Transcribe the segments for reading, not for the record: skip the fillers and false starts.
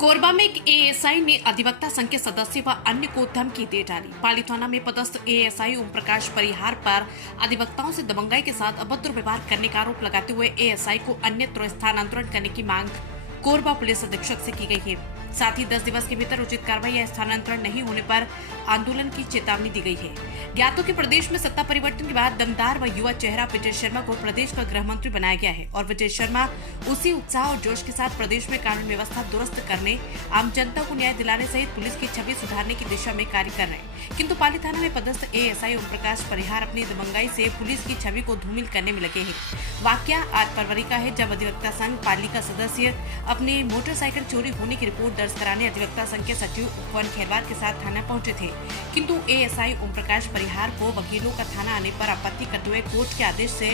कोरबा में एक एएसआई ने अधिवक्ता संघ के सदस्य व अन्य को धमकी दे डाली। पाली थाना में पदस्थ एएसआई ओम प्रकाश परिहार पर अधिवक्ताओं से दबंगाई के साथ अभद्र व्यवहार करने का आरोप लगाते हुए एएसआई को अन्यत्र स्थानांतरण करने की मांग कोरबा पुलिस अधीक्षक से की गई है। साथ ही 10 दिवस के भीतर उचित कार्रवाई या स्थानांतरण नहीं होने पर आंदोलन की चेतावनी दी गई है। ज्ञात हो कि प्रदेश में सत्ता परिवर्तन के बाद दमदार व युवा चेहरा विजय शर्मा को प्रदेश का गृह मंत्री बनाया गया है और विजय शर्मा उसी उत्साह और जोश के साथ प्रदेश में कानून व्यवस्था दुरुस्त करने, आम जनता को न्याय दिलाने सहित पुलिस की छवि सुधारने की दिशा में कार्य कर रहे हैं। किंतु पाली थाना में पदस्थ एएसआई ओम प्रकाश परिहार अपनी दबंगाई से पुलिस की छवि को धूमिल करने में लगे हैं। वाकया 8 फरवरी का है, जब अधिवक्ता संघ पाली का सदस्य अपनी मोटरसाइकिल चोरी होने की रिपोर्ट दर्ज कराने अधिवक्ता संघ के सचिव उपवन खैरवार के साथ थाना पहुंचे थे। किंतु एएसआई ओम प्रकाश परिहार को वकीलों का थाना आने पर आपत्ति करते हुए कोर्ट के आदेश से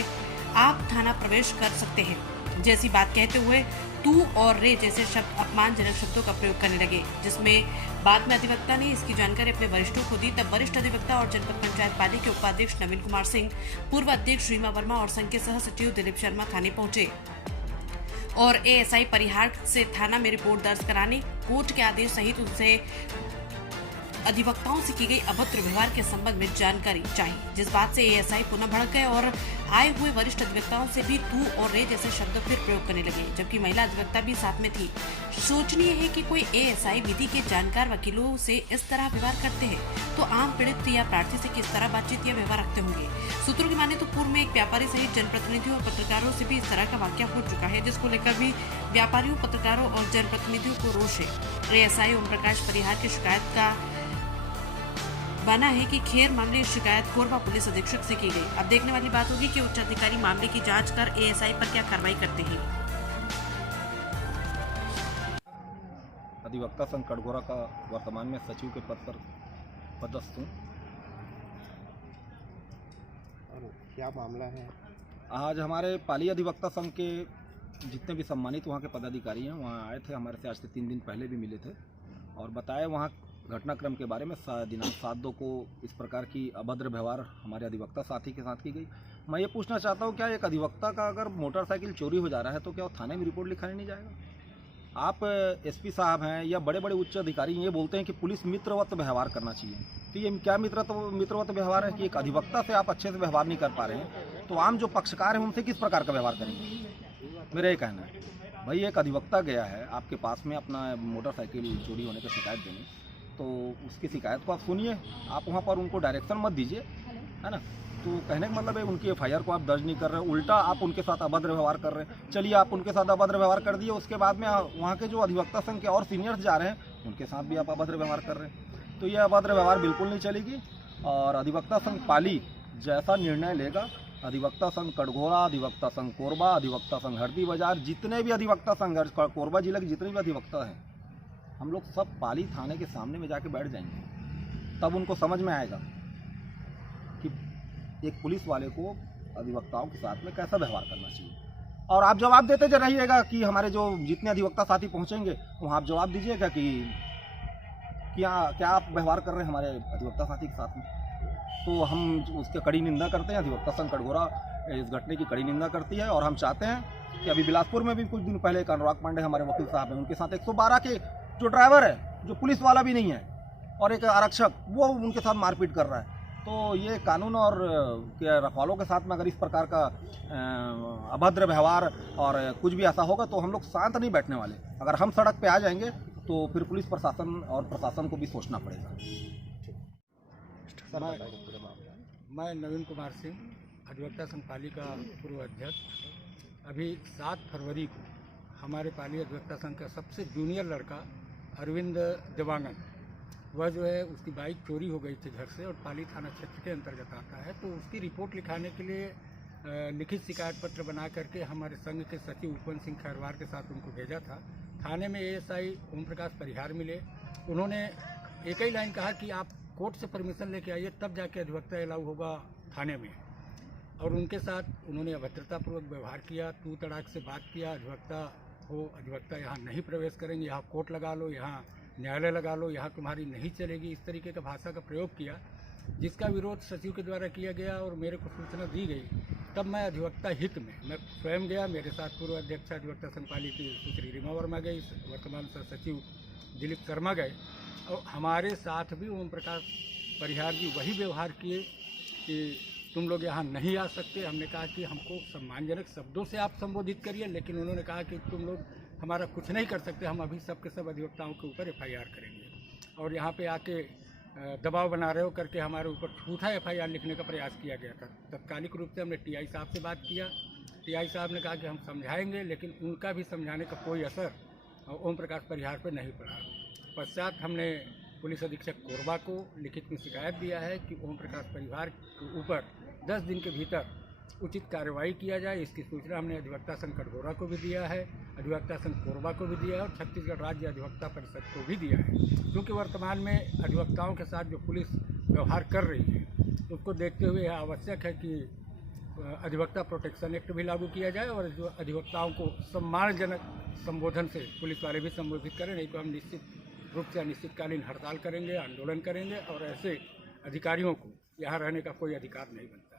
आप थाना प्रवेश कर सकते हैं जैसी बात कहते हुए तू और रे जैसे शब्द अपमानजनक शब्दों का प्रयोग करने लगे, जिसमें बाद में अधिवक्ता ने इसकी जानकारी अपने वरिष्ठों को दी। तब वरिष्ठ अधिवक्ता और जनपद पंचायत पाली के उपाध्यक्ष नवीन कुमार सिंह, पूर्व अध्यक्ष रीमा वर्मा और संघ के सह सचिव दिलीप शर्मा थाने पहुंचे और एएसआई परिहार से थाना में रिपोर्ट दर्ज कराने, कोर्ट के आदेश सहित उनसे अधिवक्ताओं से की गई अभद्र व्यवहार के संबंध में जानकारी चाहिए, जिस बात से एएसआई पुनः भड़क गए और आए हुए वरिष्ठ अधिवक्ताओं से भी तू और रे जैसे शब्द फिर प्रयोग करने लगे, जबकि महिला अधिवक्ता भी साथ में थी। सोचनीय है कि कोई एएसआई विधि के जानकार वकीलों से इस तरह व्यवहार करते हैं तो आम पीड़ित या प्रार्थी से किस तरह बातचीत या व्यवहार रखते होंगे। सूत्रों की माने तो पूर्व में एक व्यापारी सहित जनप्रतिनिधियों और पत्रकारों से भी इस तरह का वाकया हो चुका है, जिसको लेकर भी व्यापारियों, पत्रकारों और जनप्रतिनिधियों को रोष है। एएसआई ओम प्रकाश परिहार की शिकायत का बना है कि खेर मामले की शिकायत कोरबा पुलिस अधीक्षक से की गई। अब देखने वाली बात होगी कि उच्च अधिकारी मामले की जांच कर एएसआई पर क्या कार्रवाई करते हैं। अधिवक्ता संघ कटघोरा का वर्तमान में सचिव के पद पर पदस्थ हूँ। और क्या मामला है? आज हमारे पाली अधिवक्ता संघ के जितने भी सम्मानित वहाँ के पदाधिकारी हैं वहाँ आए थे, हमारे से आज से 3 दिन पहले भी मिले थे और बताए वहाँ घटनाक्रम के बारे में। दिनांक 7/2 को इस प्रकार की अभद्र व्यवहार हमारे अधिवक्ता साथी के साथ की गई। मैं ये पूछना चाहता हूँ, क्या एक अधिवक्ता का अगर मोटरसाइकिल चोरी हो जा रहा है तो क्या वो थाने में रिपोर्ट लिखाने नहीं जाएगा? आप एसपी साहब हैं या बड़े बड़े उच्च अधिकारी ये बोलते हैं कि पुलिस मित्रवत व्यवहार करना चाहिए, तो ये क्या मित्रवत व्यवहार है कि एक अधिवक्ता से आप अच्छे से व्यवहार नहीं कर पा रहे हैं तो आम जो पक्षकार हैं उनसे किस प्रकार का व्यवहार करेंगे? मेरा ये कहना है भाई, एक अधिवक्ता गया है आपके पास में अपना मोटरसाइकिल चोरी होने की शिकायत देने, तो उसकी शिकायत को आप सुनिए, आप वहाँ पर उनको डायरेक्शन मत दीजिए, है ना। तो कहने का मतलब है उनकी एफआईआर को आप दर्ज नहीं कर रहे, उल्टा आप उनके साथ अभद्र व्यवहार कर रहे हैं। चलिए आप उनके साथ अभद्र व्यवहार कर दिए, उसके बाद में वहाँ के जो अधिवक्ता संघ के और सीनियर्स जा रहे हैं उनके साथ भी आप अभद्र व्यवहार कर रहे हैं, तो ये अभद्र व्यवहार बिल्कुल नहीं चलेगी। और अधिवक्ता संघ पाली जैसा निर्णय लेगा, अधिवक्ता संघ कटघोरा, अधिवक्ता संघ कोरबा, अधिवक्ता संघ हरदी बाजार, जितने भी अधिवक्ता संघ कोरबा जिले के जितने भी अधिवक्ता हैं, हम लोग सब पाली थाने के सामने में जाके बैठ जाएंगे, तब उनको समझ में आएगा कि एक पुलिस वाले को अधिवक्ताओं के साथ में कैसा व्यवहार करना चाहिए। और आप जवाब देते रहिएगा कि हमारे जो जितने अधिवक्ता साथी पहुंचेंगे वहाँ आप जवाब दीजिएगा कि क्या आप व्यवहार कर रहे हैं हमारे अधिवक्ता साथी के साथ में। तो हम उसके कड़ी निंदा करते हैं, अधिवक्ता संघ कटघोरा इस घटने की कड़ी निंदा करती है और हम चाहते हैं कि अभी बिलासपुर में भी कुछ दिन पहले एक अनुराग पांडे हमारे वकील साहब हैं, उनके साथ 112 के जो ड्राइवर है, जो पुलिस वाला भी नहीं है, और एक आरक्षक, वो उनके साथ मारपीट कर रहा है। तो ये कानून और के रखवालों के साथ में अगर इस प्रकार का अभद्र व्यवहार और कुछ भी ऐसा होगा तो हम लोग शांत नहीं बैठने वाले। अगर हम सड़क पे आ जाएंगे तो फिर पुलिस प्रशासन और प्रशासन को भी सोचना पड़ेगा। मैं नवीन कुमार सिंह, अधिवक्ता संघ पाली का पूर्व अध्यक्ष। अभी 7 फरवरी को हमारे पाली अधिवक्ता संघ का सबसे जूनियर लड़का अरविंद देवांगन, वह जो है उसकी बाइक चोरी हो गई थी घर से और पाली थाना क्षेत्र के अंतर्गत आता है, तो उसकी रिपोर्ट लिखाने के लिए लिखित शिकायत पत्र बना करके हमारे संघ के सचिव उपवन सिंह खैरवार के साथ उनको भेजा था। थाने में एएसआई ओम प्रकाश परिहार मिले, उन्होंने एक ही लाइन कहा कि आप कोर्ट से परमिशन लेके आइए तब जाके अधिवक्ता अलाउ होगा थाने में, और उनके साथ उन्होंने अभद्रतापूर्वक व्यवहार किया, तू तड़ाक से बात किया। अधिवक्ता यहाँ नहीं प्रवेश करेंगे, यहाँ कोर्ट लगा लो, यहाँ न्यायालय लगा लो, यहाँ तुम्हारी नहीं चलेगी, इस तरीके का भाषा का प्रयोग किया, जिसका विरोध सचिव के द्वारा किया गया और मेरे को सूचना दी गई तब मैं अधिवक्ता हित में मैं स्वयं गया, मेरे साथ पूर्व अध्यक्ष अधिवक्ता संघ पाली की सुश्री रीमा वर्मा गई, वर्तमान सह सचिव दिलीप शर्मा गए, और हमारे साथ भी ओम प्रकाश परिहार जी वही व्यवहार किए कि तुम लोग यहाँ नहीं आ सकते। हमने कहा कि हमको सम्मानजनक शब्दों से आप संबोधित करिए, लेकिन उन्होंने कहा कि तुम लोग हमारा कुछ नहीं कर सकते, हम अभी सब के सब अधिवक्ताओं के ऊपर FIR करेंगे। और यहाँ पे आके दबाव बना रहे हो करके हमारे ऊपर झूठा FIR लिखने का प्रयास किया गया था। तत्कालिक रूप से हमने TI साहब से बात किया। TI साहब ने कहा कि हम समझाएंगे, लेकिन उनका भी समझाने का कोई असर ओम प्रकाश परिहार पर नहीं पड़ा। पश्चात हमने पुलिस अधीक्षक कोरबा को लिखित में शिकायत दिया है कि ओम प्रकाश परिहार के ऊपर 10 दिन के भीतर उचित कार्रवाई किया जाए। इसकी सूचना हमने अधिवक्ता संघ कटघोरा को भी दिया है, अधिवक्ता संघ कोरबा को भी दिया है और छत्तीसगढ़ राज्य अधिवक्ता परिषद को भी दिया है। क्योंकि वर्तमान में अधिवक्ताओं के साथ जो पुलिस व्यवहार कर रही है, उसको देखते हुए यह आवश्यक है कि अधिवक्ता प्रोटेक्शन एक्ट भी लागू किया जाए और जो अधिवक्ताओं को सम्मानजनक संबोधन से पुलिस वाले भी संबोधित करें। नहीं तो हम निश्चित रूप से अनिश्चितकालीन हड़ताल करेंगे, आंदोलन करेंगे और ऐसे अधिकारियों को यहाँ रहने का कोई अधिकार नहीं बनता।